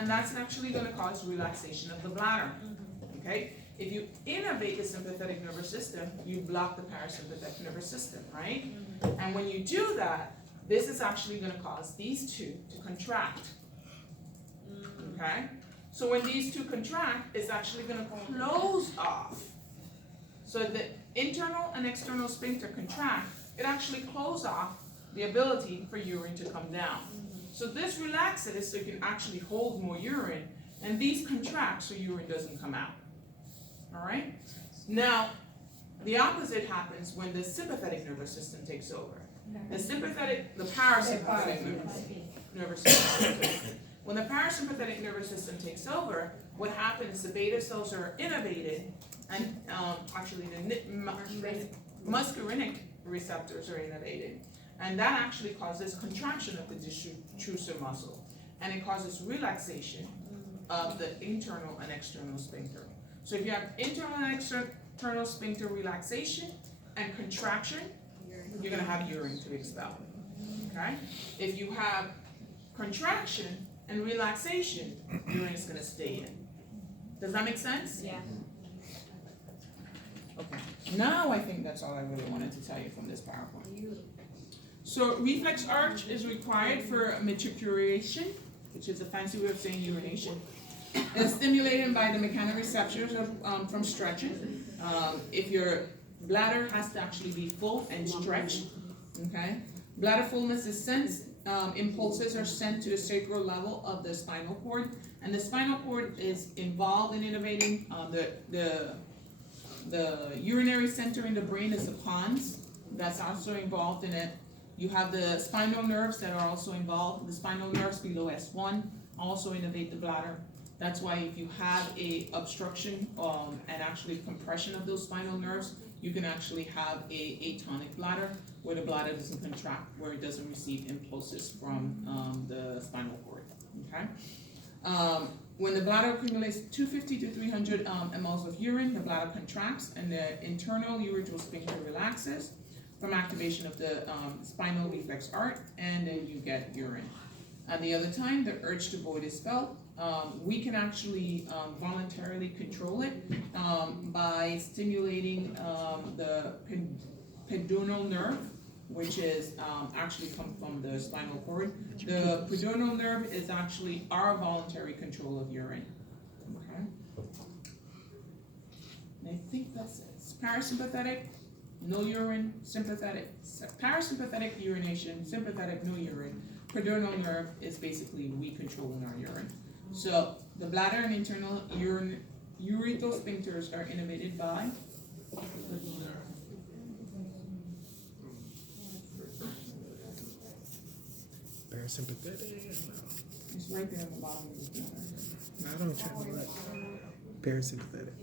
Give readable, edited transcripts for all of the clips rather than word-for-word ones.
and that's actually going to cause relaxation of the bladder. Okay? If you innervate the sympathetic nervous system, you block the parasympathetic nervous system, right? And when you do that, this is actually going to cause these two to contract. Okay? So when these two contract, it's actually going to close off. So the internal and external sphincter contract, it actually closes off the ability for urine to come down. So this relaxes so you can actually hold more urine, and these contract so urine doesn't come out. All right? Now, the opposite happens when the sympathetic nervous system takes over. The parasympathetic nervous system. When the parasympathetic nervous system takes over, what happens, the beta cells are innervated, and actually the muscarinic receptors are innervated. And that actually causes contraction of the detrusor muscle. And it causes relaxation of the internal and external sphincter. So if you have internal and external sphincter relaxation and contraction, you're going to have urine to expel. Okay? If you have contraction and relaxation, urine is going to stay in. Does that make sense? Yeah. Okay. Now I think that's all I really wanted to tell you from this PowerPoint. So reflex arch is required for matriculation, which is a fancy way of saying urination. It's stimulated by the mechanoreceptors from stretching. If your bladder has to actually be full and stretched, okay? Bladder fullness is sensed. Impulses are sent to the sacral level of the spinal cord, and the spinal cord is involved in innervating. The urinary center in the brain is the pons. That's also involved in it. You have the spinal nerves that are also involved. The spinal nerves below S1 also innervate the bladder. That's why if you have a obstruction and actually compression of those spinal nerves, you can actually have a atonic bladder, where the bladder doesn't contract, where it doesn't receive impulses from the spinal cord. Okay. When the bladder accumulates 250 to 300 mLs of urine, the bladder contracts and the internal urethral sphincter relaxes from activation of the spinal reflex arch, and then you get urine. At the other time, the urge to void is felt. We can actually voluntarily control it by stimulating the pudendal nerve, which is actually come from the spinal cord. The pudendal nerve is actually our voluntary control of urine. Okay. And I think that's it. It's parasympathetic, no urine. Sympathetic, parasympathetic urination. Sympathetic, no urine. Pudendal nerve is basically we controlling our urine. So the bladder and internal urethral sphincters are innervated by parasympathetic. it's right there on the bottom of the bladder. No, I don't try to look. Parasympathetic.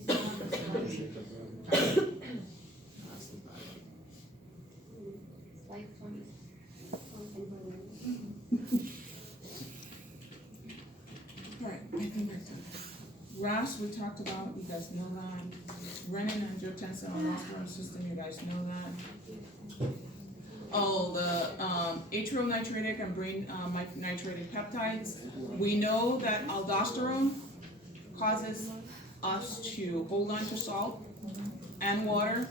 Alright, I think we're done. RAS we talked about, you guys know that. Renin-angiotensin aldosterone system, you guys know that. Oh, the atrial natriuretic and brain natriuretic peptides. We know that aldosterone causes us to hold on to salt and water.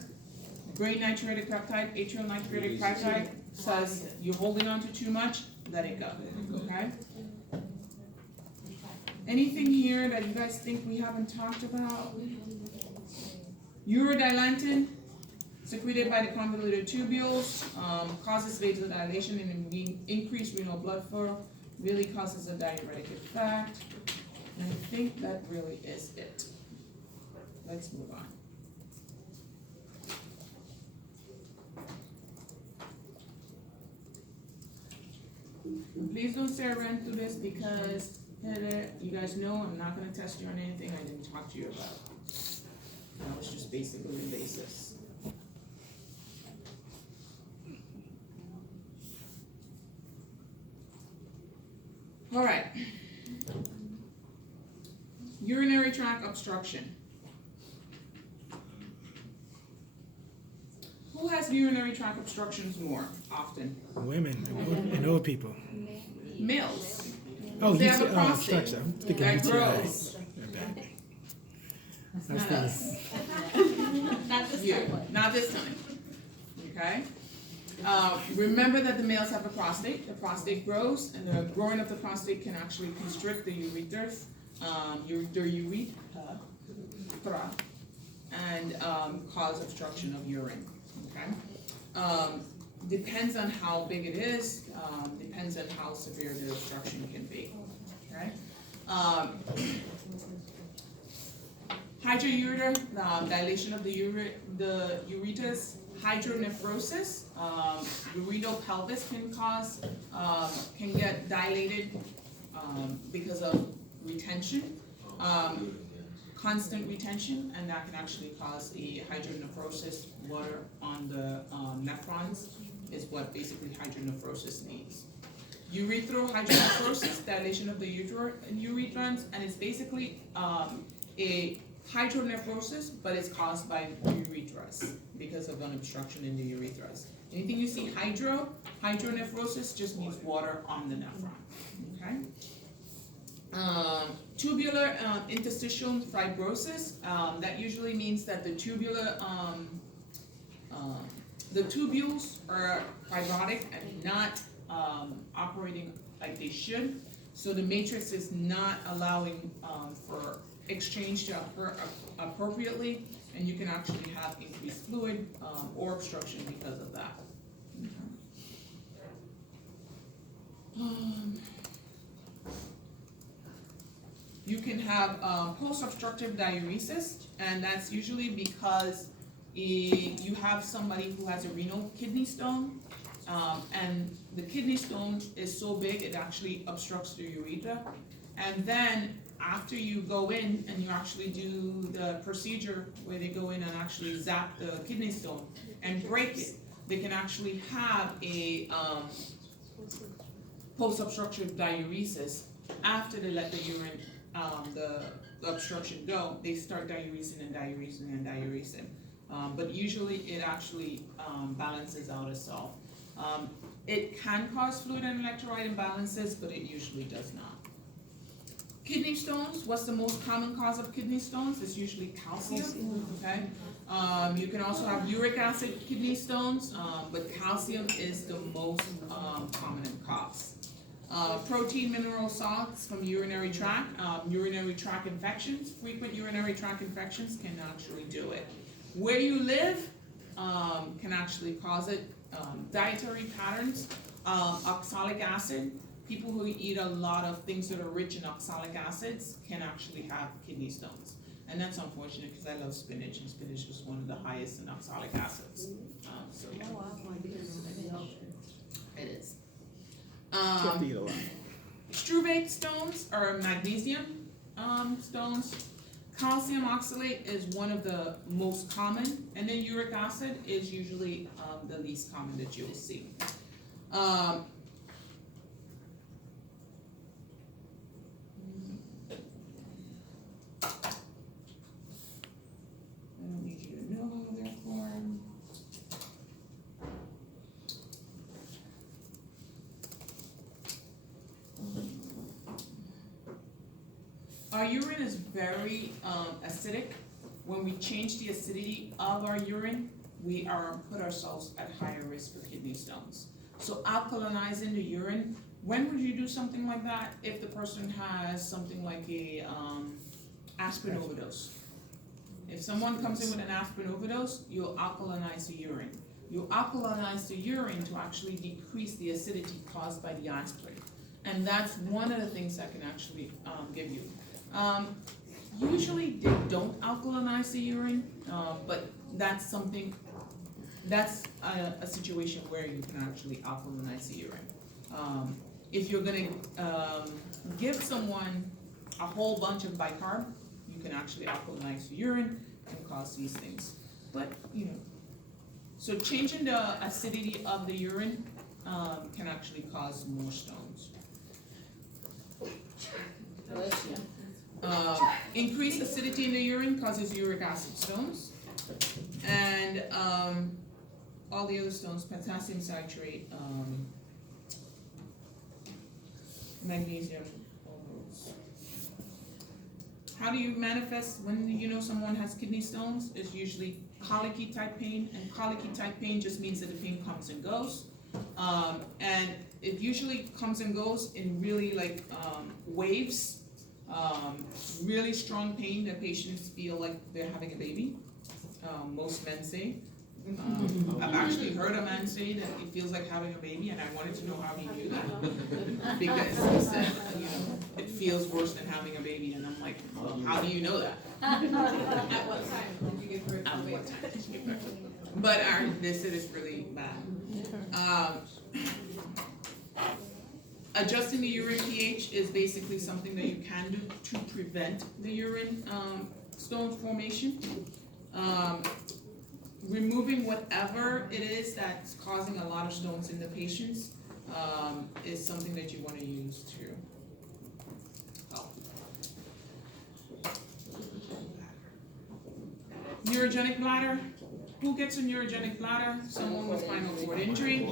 Brain natriuretic peptide, atrial natriuretic peptide says you're holding on to too much, let it go. Okay? Anything here that you guys think we haven't talked about? Urodilantin, secreted by the convoluted tubules, causes vasodilation and increased renal blood flow, really causes a diuretic effect. And I think that really is it. Let's move on. Please don't say I ran through this because you guys know I'm not going to test you on anything I didn't talk to you about. That was just basically the basis. All right. Urinary tract obstruction. Who has urinary tract obstructions more often? Women and old people. Males. Oh, They have a UTI, prostate obstruction. I'm thinking that UTI. grows. I was Not us. Not this You, time. not this time. Okay? Remember that the males have a prostate. The prostate grows, and the growing of the prostate can actually constrict the ureters, the urethra, and cause obstruction of urine. Okay? Depends on how big it is. Depends on how severe the obstruction can be. Okay? Hydroureter, dilation of the ureters. Hydronephrosis, ureteral pelvis can get dilated because of retention, constant retention, and that can actually cause the hydronephrosis. Water on the nephrons is what basically hydronephrosis means. Urethral hydronephrosis, dilation of the ureters, and it's basically a hydronephrosis, but it's caused by ureters because of an obstruction in the ureters. Anything you see hydronephrosis just means water on the nephron. Okay. Tubular interstitial fibrosis. That usually means that the tubules are fibrotic and not operating like they should. So the matrix is not allowing for exchange to occur appropriately, and you can actually have increased fluid or obstruction because of that. You can have post-obstructive diuresis, and that's usually because you have somebody who has a renal kidney stone, and the kidney stone is so big it actually obstructs the urethra, and then after you go in and you actually do the procedure where they go in and actually zap the kidney stone and break it, they can actually have a post-obstructive diuresis. After they let the urine, the obstruction go, they start diuresing and diuresing and diuresing. But usually it actually balances out itself. It can cause fluid and electrolyte imbalances, but it usually does not. Kidney stones, what's the most common cause of kidney stones? It's usually calcium, okay? You can also have uric acid kidney stones, but calcium is the most prominent cause. Protein mineral salts from urinary tract infections, frequent urinary tract infections can actually do it. Where you live can actually cause it. Dietary patterns, oxalic acid. People who eat a lot of things that are rich in oxalic acids can actually have kidney stones. And that's unfortunate because I love spinach, and spinach is one of the highest in oxalic acids. So yeah. It is. Can't eat a lot. Struvate stones are magnesium stones. Calcium oxalate is one of the most common, and then uric acid is usually the least common that you'll see. I don't need you to know how they're formed. Our urine is very acidic. When we change the acidity of our urine, we put ourselves at higher risk for kidney stones. So alkalinizing the urine, when would you do something like that? If the person has something like a aspirin overdose. If someone comes in with an aspirin overdose, you'll alkalinize the urine. You alkalinize the urine to actually decrease the acidity caused by the aspirin. And that's one of the things that can actually give you. Usually they don't alkalinize the urine, but that's a situation where you can actually alkalinize the urine. If you're gonna give someone a whole bunch of bicarb, you can actually alkalinize the urine and cause these things. But, so changing the acidity of the urine can actually cause more stones. Increased acidity in the urine causes uric acid stones, and all the other stones, potassium citrate, magnesium, how do you manifest when you know someone has kidney stones? It's usually colicky type pain, and colicky type pain just means that the pain comes and goes. And it usually comes and goes in really like waves, really strong pain that patients feel like they're having a baby. Most men say. I've actually heard a man say that he feels like having a baby, and I wanted to know how he knew that. Because he said, it feels worse than having a baby, and I'm like, well, how do you know that? At what time did you give birth? At what time did you give birth? But they said it's really bad. Adjusting the urine pH is basically something that you can do to prevent the urine stone formation. Removing whatever it is that's causing a lot of stones in the patients is something that you want to use to help. Neurogenic bladder. Who gets a neurogenic bladder? Someone with spinal cord injury.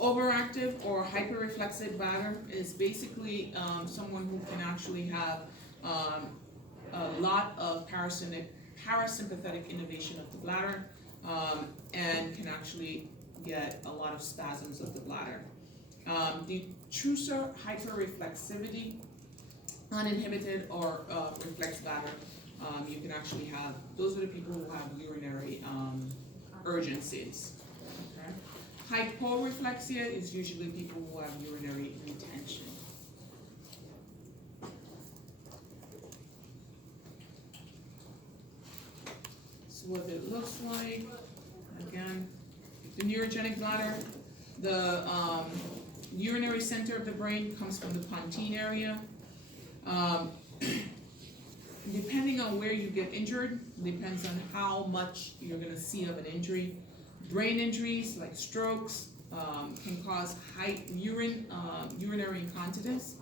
Overactive or hyperreflexive bladder is basically someone who can actually have a lot of parasympathetic innervation of the bladder and can actually get a lot of spasms of the bladder. Detrusor hyperreflexivity, uninhibited or reflex bladder, you can actually have, those are the people who have urinary urgencies. Okay? Hyporeflexia is usually people who have urinary retention. What it looks like. Again, the neurogenic bladder, the urinary center of the brain comes from the pontine area. Depending on where you get injured, depends on how much you're going to see of an injury. Brain injuries like strokes can cause high urinary incontinence.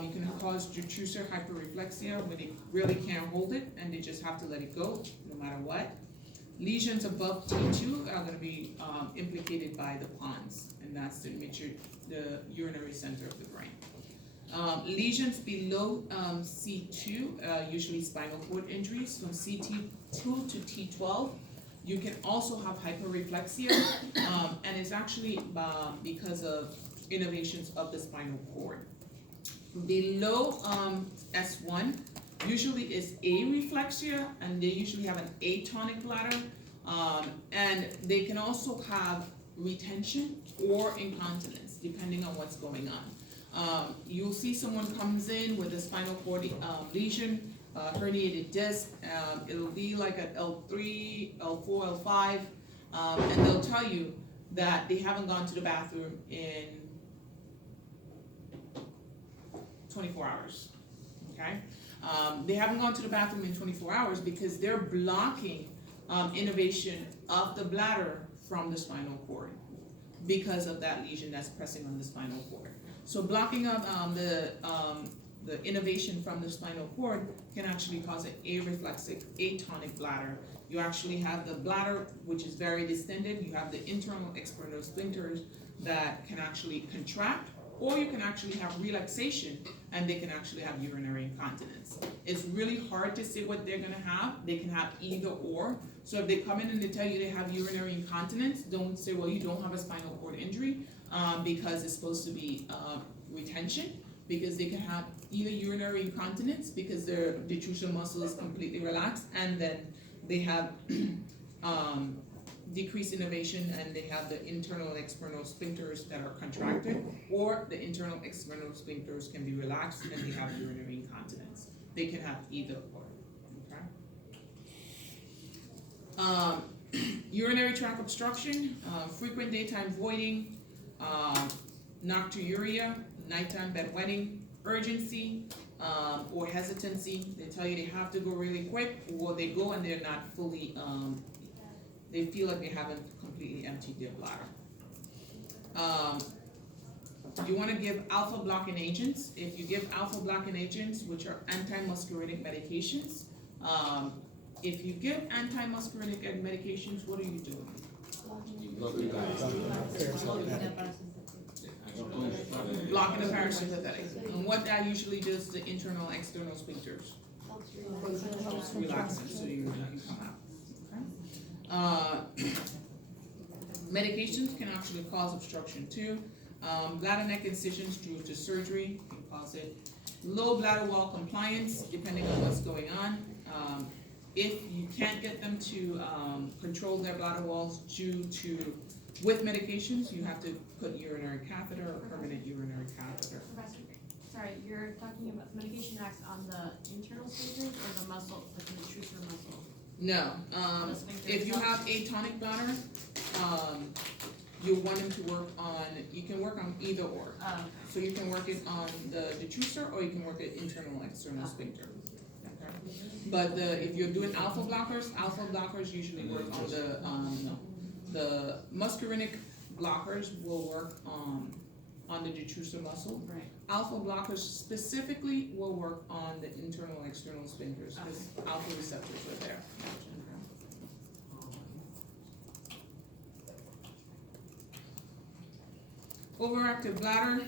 You can cause detrusor hyperreflexia when they really can't hold it and they just have to let it go no matter what. Lesions above T2 are going to be implicated by the pons, and that's the urinary center of the brain. Lesions below C2, usually spinal cord injuries, from CT2 to T12. You can also have hyperreflexia, and it's actually because of innervations of the spinal cord. Below S1 usually is areflexia, and they usually have an atonic bladder, and they can also have retention or incontinence depending on what's going on. You'll see someone comes in with a spinal cord lesion, herniated disc. It'll be like an L3, L4, L5, and they'll tell you that they haven't gone to the bathroom in 24 hours, okay? They haven't gone to the bathroom in 24 hours because they're blocking innervation of the bladder from the spinal cord because of that lesion that's pressing on the spinal cord. So blocking of the innervation from the spinal cord can actually cause an areflexic, atonic bladder. You actually have the bladder, which is very distended. You have the internal external sphincters that can actually contract, or you can actually have relaxation and they can actually have urinary incontinence. It's really hard to say what they're gonna have. They can have either or. So if they come in and they tell you they have urinary incontinence, don't say, well, you don't have a spinal cord injury, because it's supposed to be retention, because they can have either urinary incontinence because their detrusor muscle is completely relaxed, and then they have decreased innervation and they have the internal and external sphincters that are contracted, or the internal and external sphincters can be relaxed and they have urinary incontinence. They can have either or, okay? Urinary tract obstruction, frequent daytime voiding, nocturia, nighttime bedwetting, urgency, or hesitancy. They tell you they have to go really quick, or they go and they're not fully, they feel like they haven't completely emptied their bladder. You want to give alpha blocking agents. If you give alpha blocking agents, which are anti-muscarinic medications, if you give anti-muscarinic medications, what are you doing? blocking the parasympathetic. And what that usually does to the internal, external sphincters. Helps relax it so you can come out. Okay? Medications can actually cause obstruction too. Bladder neck incisions due to surgery can cause it. Low bladder wall compliance, depending on what's going on. If you can't get them to control their bladder walls with medications, you have to put urinary catheter or permanent urinary catheter. Professor, sorry, you're talking about medication acts on the internal sphincters or the muscle, like the detrusor muscle? No, The sphincter if you itself? have atonic bladder, you want them to work on, you can work on either or. So you can work it on the detrusor or you can work it internal, external sphincter. Okay. But if you're doing alpha blockers usually work on the muscarinic blockers will work on the detrusor muscle. Right. Alpha blockers specifically will work on the internal and external sphincters because alpha receptors are there. Overactive bladder.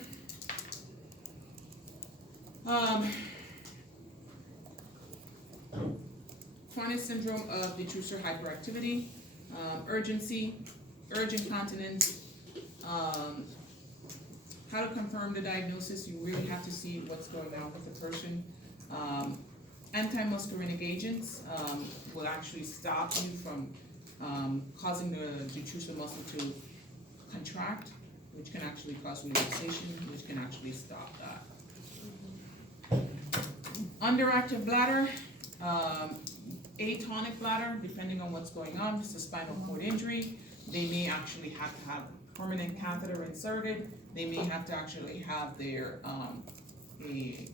Chronic syndrome of detrusor hyperactivity, urgency, urgent continence. How to confirm the diagnosis, you really have to see what's going on with the person. Anti-muscarinic agents will actually stop you from causing the detrusor muscle to contract, which can actually cause relaxation, which can actually stop that. Underactive bladder, atonic bladder, depending on what's going on, if it's a spinal cord injury, they may actually have to have permanent catheter inserted. They may have to actually have their, what do you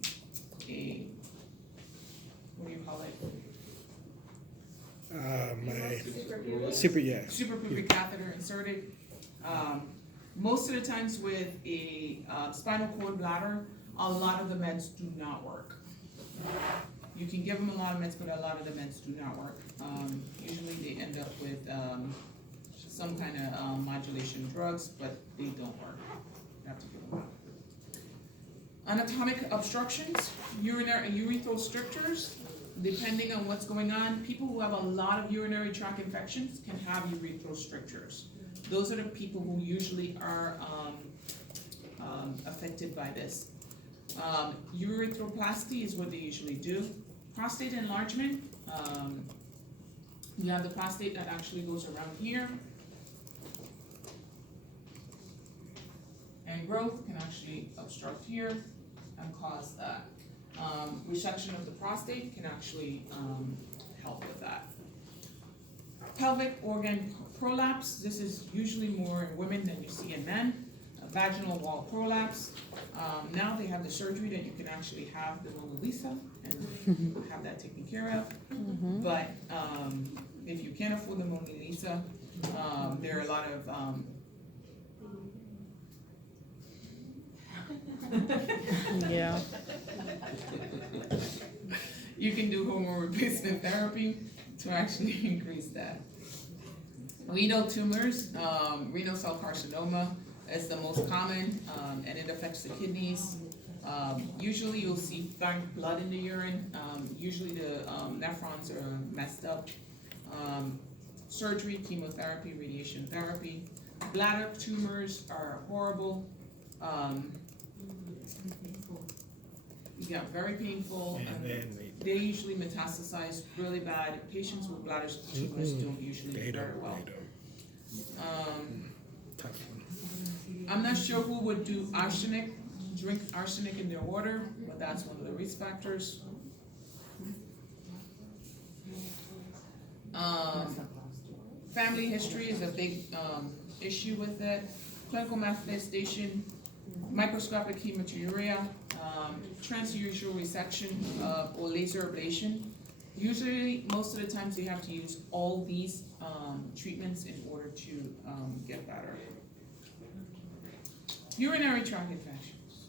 call it? Suprapubic catheter inserted. Most of the times with a spinal cord bladder, a lot of the meds do not work. You can give them a lot of meds, but a lot of the meds do not work. Usually they end up with some kind of modulation drugs, but they don't work. You have to give them out. Anatomic obstructions, urinary and urethral strictures, depending on what's going on. People who have a lot of urinary tract infections can have urethral strictures. Those are the people who usually are affected by this. Urethroplasty is what they usually do. Prostate enlargement, you have the prostate that actually goes around here. And growth can actually obstruct here and cause that. Resection of the prostate can actually help with that. Pelvic organ prolapse, this is usually more in women than you see in men. Vaginal wall prolapse. Now they have the surgery that you can actually have the Mona Lisa and have that taken care of. But if you can't afford the Mona Lisa, there are a lot of Yeah. you can do hormone replacement therapy to actually increase that. Renal tumors, renal cell carcinoma is the most common, and it affects the kidneys. Usually you'll see black blood in the urine. Usually the nephrons are messed up. Surgery, chemotherapy, radiation therapy. Bladder tumors are horrible. Yeah, very painful. They usually metastasize really bad. Patients with bladder tumors don't usually do very well. I'm not sure who would do arsenic, drink arsenic in their water, but that's one of the risk factors. Family history is a big issue with it. Clinical manifestation, microscopic hematuria, transusual resection or laser ablation. Usually, most of the times you have to use all these treatments in order to get better. Urinary tract infections,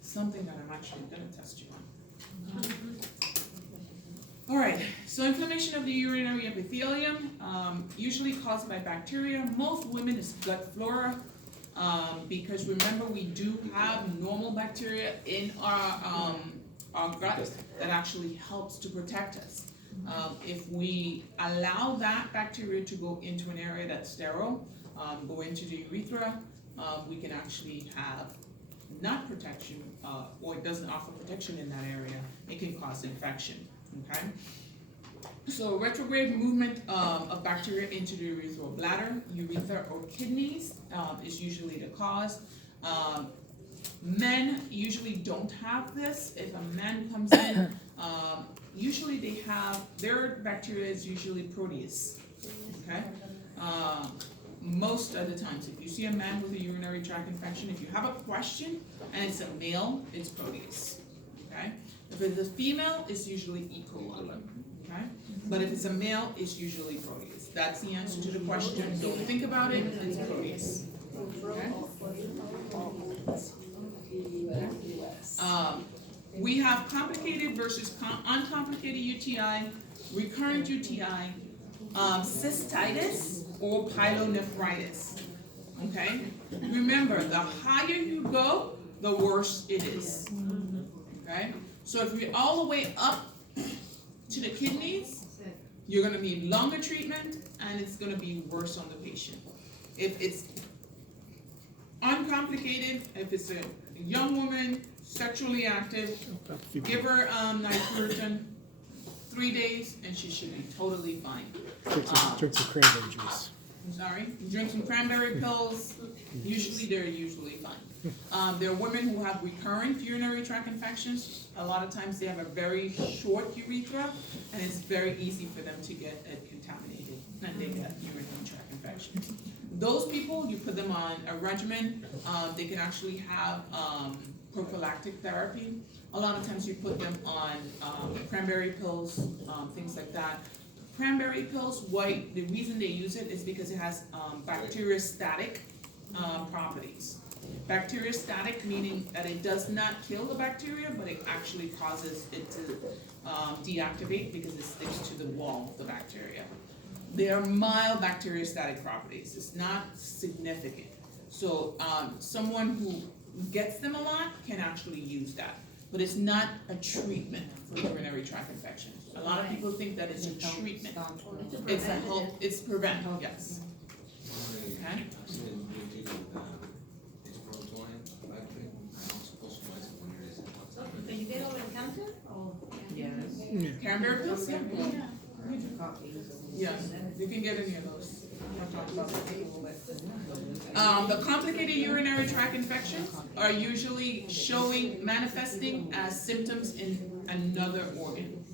something that I'm actually going to test you on. All right, so inflammation of the urinary epithelium, usually caused by bacteria. Most women is gut flora. because remember, we do have normal bacteria in our gut that actually helps to protect us. If we allow that bacteria to go into an area that's sterile, go into the urethra, we can actually have not protection, or it doesn't offer protection in that area. It can cause infection, okay? So retrograde movement of bacteria into the urethral bladder, urethra, or kidneys is usually the cause. Men usually don't have this. If a man comes in, usually they have, their bacteria is usually Proteus, okay? Most of the times, if you see a man with a urinary tract infection, if you have a question and it's a male, it's Proteus, okay? If it's a female, it's usually E. coli, okay? But if it's a male, it's usually Proteus. That's the answer to the question. Don't think about it, it's Proteus, okay? We have complicated versus uncomplicated UTI, recurrent UTI, cystitis, or pyelonephritis, okay? Remember, the higher you go, the worse it is, okay? So if you're all the way up to the kidneys, you're gonna need longer treatment, and it's gonna be worse on the patient. If it's uncomplicated, if it's a young woman, sexually active, give her nitrogen 3 days, and she should be totally fine. Drink some cranberry juice. Sorry, drink some cranberry pills. Usually, they're usually fine. There are women who have recurrent urinary tract infections. A lot of times, they have a very short urethra, and it's very easy for them to get it contaminated, and they get urinary tract infections. Those people, you put them on a regimen. They can actually have prophylactic therapy. A lot of times you put them on cranberry pills, things like that. Cranberry pills, the reason they use it is because it has bacteriostatic properties. Bacteriostatic meaning that it does not kill the bacteria, but it actually causes it to deactivate because it sticks to the wall of the bacteria. They are mild bacteriostatic properties. It's not significant. So someone who gets them a lot can actually use that. But it's not a treatment for urinary tract infections. A lot of people think that it's a treatment. It's a help, it's prevent, yes. Okay? Do you get over the counter? Oh, Yeah. Cranberry pills, yeah. Yes, you can get any of those. The complicated urinary tract infections are usually manifesting as symptoms in another organ.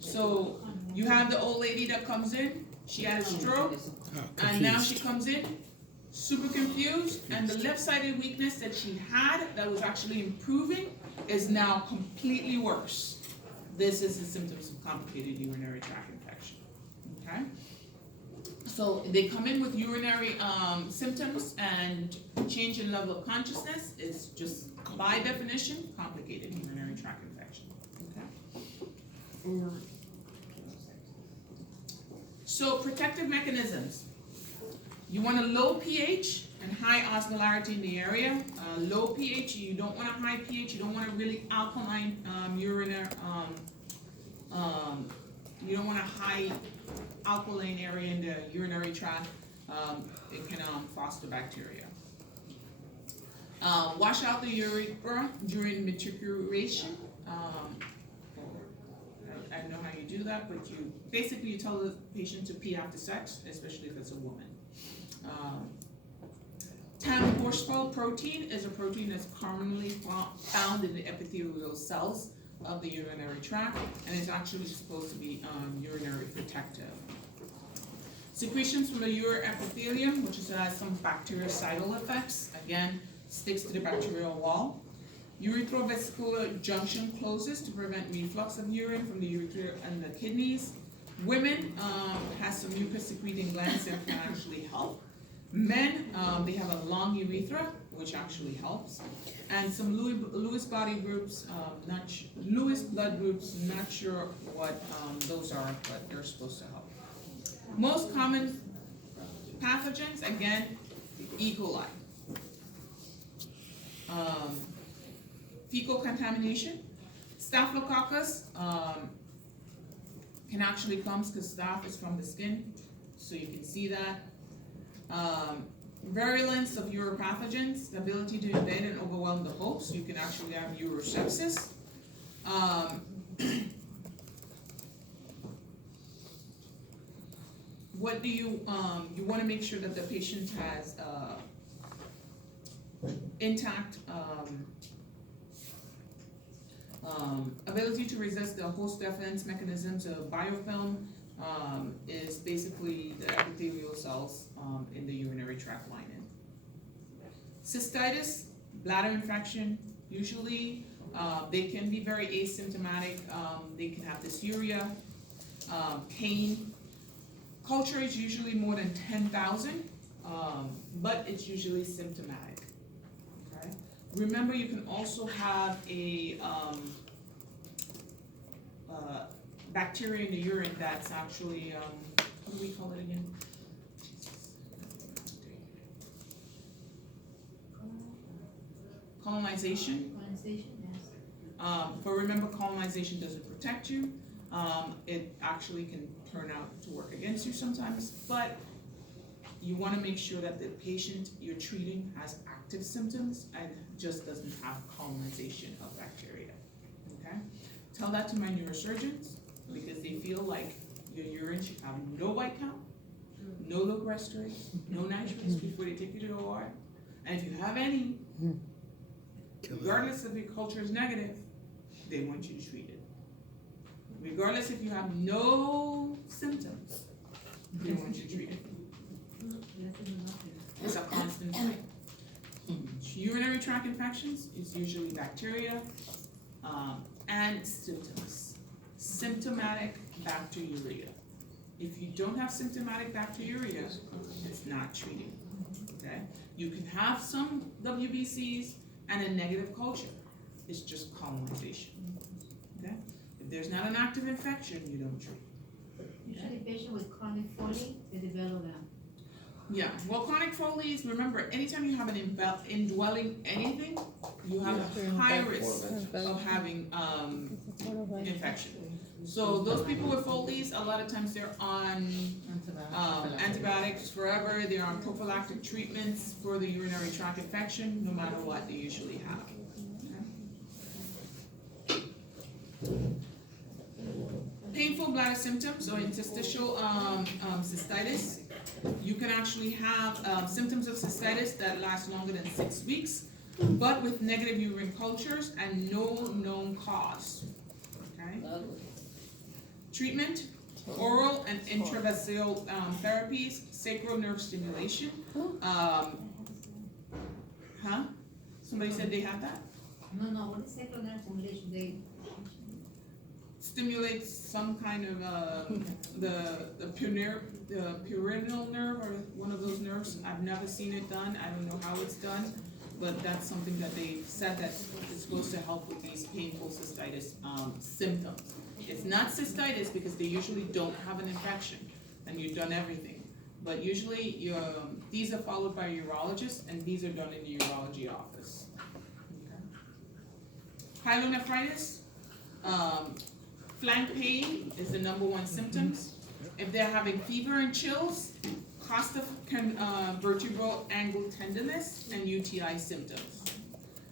So you have the old lady that comes in, she had a stroke, and now she comes in super confused, and the left-sided weakness that she had that was actually improving is now completely worse. This is the symptoms of complicated urinary tract infection, okay? So they come in with urinary symptoms, and change in level of consciousness is just, by definition, complicated urinary tract infection, okay? So protective mechanisms. You want a low pH and high osmolarity in the area. Low pH, you don't want a high pH, you don't want a really alkaline urinary, you don't want a high alkaline area in the urinary tract. It can foster bacteria. Wash out the urethra during maturation. I don't know how you do that, but you tell the patient to pee after sex, especially if it's a woman. TAM horseful protein is a protein that's commonly found in the epithelial cells of the urinary tract, and it's actually supposed to be urinary protective. Secretions from the uroepithelium, which has some bactericidal effects, again, sticks to the bacterial wall. Urethrovesicular junction closes to prevent reflux of urine from the urethra and the kidneys. Women has some mucus secreting glands that can actually help. Men, they have a long urethra, which actually helps. And some Lewis blood groups, not sure what those are, but they're supposed to help. Most common pathogens, again, E. coli. fecal contamination. Staphylococcus can actually come because staph is from the skin, so you can see that. Virulence of uropathogens, the ability to invade and overwhelm the host. You can actually have urosepsis. What do you want to make sure that the patient has intact ability to resist the host defense mechanisms of biofilm is basically the epithelial cells in the urinary tract lining. Cystitis, bladder infection, usually they can be very asymptomatic. They can have dysuria, pain. Culture is usually more than 10,000, but it's usually symptomatic. Okay? Remember, you can also have a bacteria in the urine that's actually, what do we call it again? Colonization. Colonization, yes. But remember, colonization doesn't protect you. It actually can turn out to work against you sometimes, but you want to make sure that the patient you're treating has active symptoms and just doesn't have colonization of bacteria. Okay? Tell that to my neurosurgeons because they feel like your urine should have no white count, no low restorate, no nitrates before they take you to the OR. And if you have any, regardless if your culture is negative, they want you to treat it. Regardless if you have no symptoms, they want you to treat it. It's a constant fight. Urinary tract infections is usually bacteria and symptoms. Symptomatic bacteriuria. If you don't have symptomatic bacteriuria, it's not treating. Okay? You can have some WBCs and a negative culture. It's just colonization. Okay? If there's not an active infection, you don't treat. Usually patients with chronic Foley, they develop that. Yeah, well, chronic Foley's, remember, anytime you have an indwelling anything, you have a high risk of having infection. So those people with Foley's, a lot of times they're on antibiotics forever. They're on prophylactic treatments for the urinary tract infection, no matter what they usually have. Okay. Painful bladder symptoms or interstitial cystitis. You can actually have symptoms of cystitis that last longer than 6 weeks, but with negative urine cultures and no known cause. Okay. Treatment: oral and intravesical therapies, sacral nerve stimulation. Somebody said they have that? No, what is sacral nerve stimulation? They Stimulates some kind of the pyramidal nerve or one of those nerves. I've never seen it done. I don't know how it's done, but that's something that they said that is supposed to help with these painful cystitis symptoms. It's not cystitis because they usually don't have an infection and you've done everything. But usually these are followed by a urologist and these are done in the urology office. Okay. Pyelonephritis. Flank pain is the #1 symptoms. If they're having fever and chills, vertebral angle tenderness, and UTI symptoms.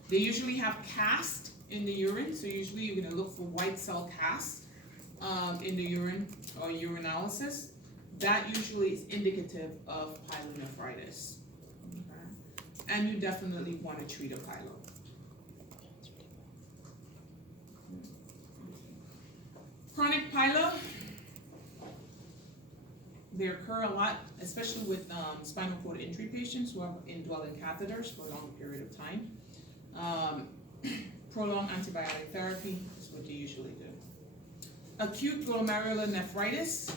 They usually have cast in the urine, so usually you're going to look for white cell cast in the urine or urinalysis. That usually is indicative of pyelonephritis. Okay. And you definitely want to treat a pyelo. Chronic pyelo, they occur a lot, especially with spinal cord injury patients who have indwelling catheters for a long period of time. Prolonged antibiotic therapy is what they usually do. Acute glomerulonephritis.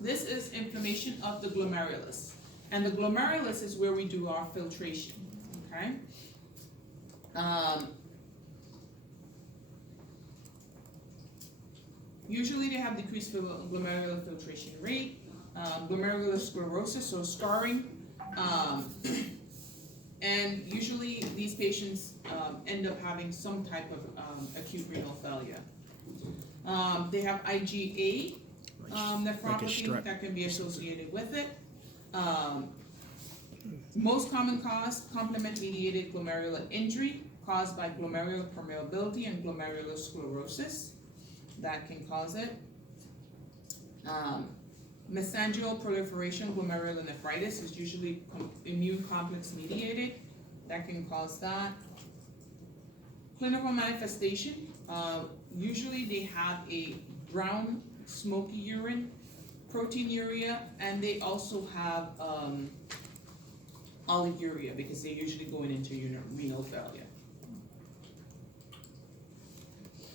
This is inflammation of the glomerulus. And the glomerulus is where we do our filtration, okay? Usually they have decreased glomerular filtration rate, glomerular sclerosis, so scarring, And usually these patients, end up having some type of, acute renal failure. They have IgA, nephropathy strep. that can be associated with it. Most common cause, complement-mediated glomerular injury caused by glomerular permeability and glomerular sclerosis. That can cause it. Mesangial proliferation glomerulonephritis is usually immune complex mediated. That can cause that. Clinical manifestation, usually they have a brown, smoky urine, proteinuria, and they also have oliguria because they're usually going into renal failure.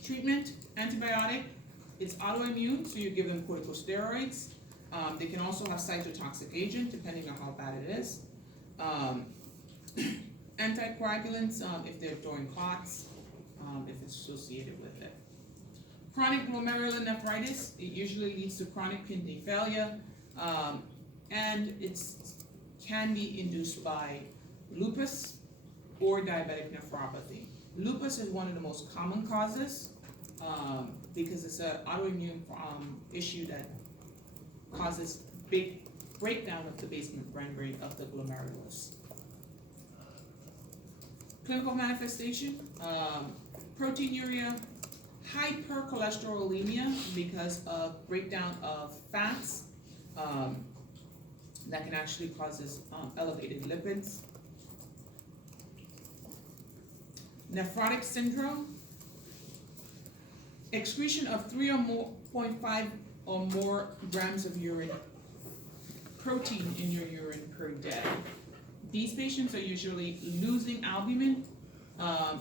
Treatment, antibiotic, it's autoimmune, so you give them corticosteroids. They can also have cytotoxic agent, depending on how bad it is. Anticoagulants, if they're throwing clots, if it's associated with it. Chronic glomerulonephritis, it usually leads to chronic kidney failure, and it can be induced by lupus or diabetic nephropathy. Lupus is one of the most common causes, because it's an autoimmune issue that causes big breakdown of the basement membrane of the glomerulus. Clinical manifestation, proteinuria, hypercholesterolemia because of breakdown of fats, that can actually cause elevated lipids. Nephrotic syndrome, excretion of 3.5 or more grams of urine protein in your urine per day. These patients are usually losing albumin.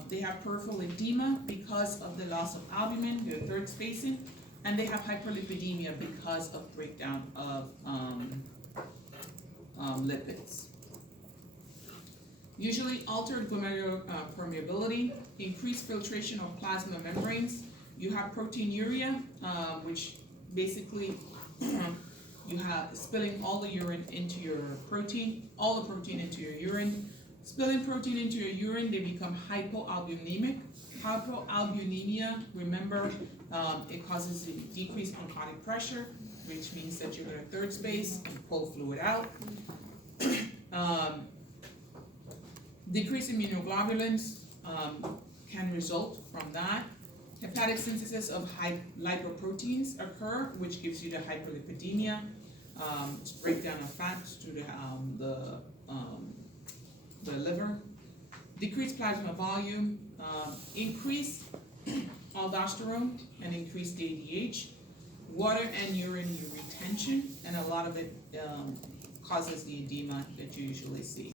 They have peripheral edema because of the loss of albumin, their third spacing, and they have hyperlipidemia because of breakdown of lipids. Usually altered glomerular permeability, increased filtration of plasma membranes. You have proteinuria, which basically you have spilling all the urine into your protein, all the protein into your urine. Spilling protein into your urine, they become hypoalbuminemic. Hypoalbuminemia, remember, it causes a decreased oncotic pressure, which means that you're going to third space and pull fluid out. Decreased immunoglobulins can result from that. Hepatic synthesis of lipoproteins occur, which gives you the hyperlipidemia. It's breakdown of fats to the liver. Decreased plasma volume, increased aldosterone and increased ADH. Water and urine retention, and a lot of it causes the edema that you usually see.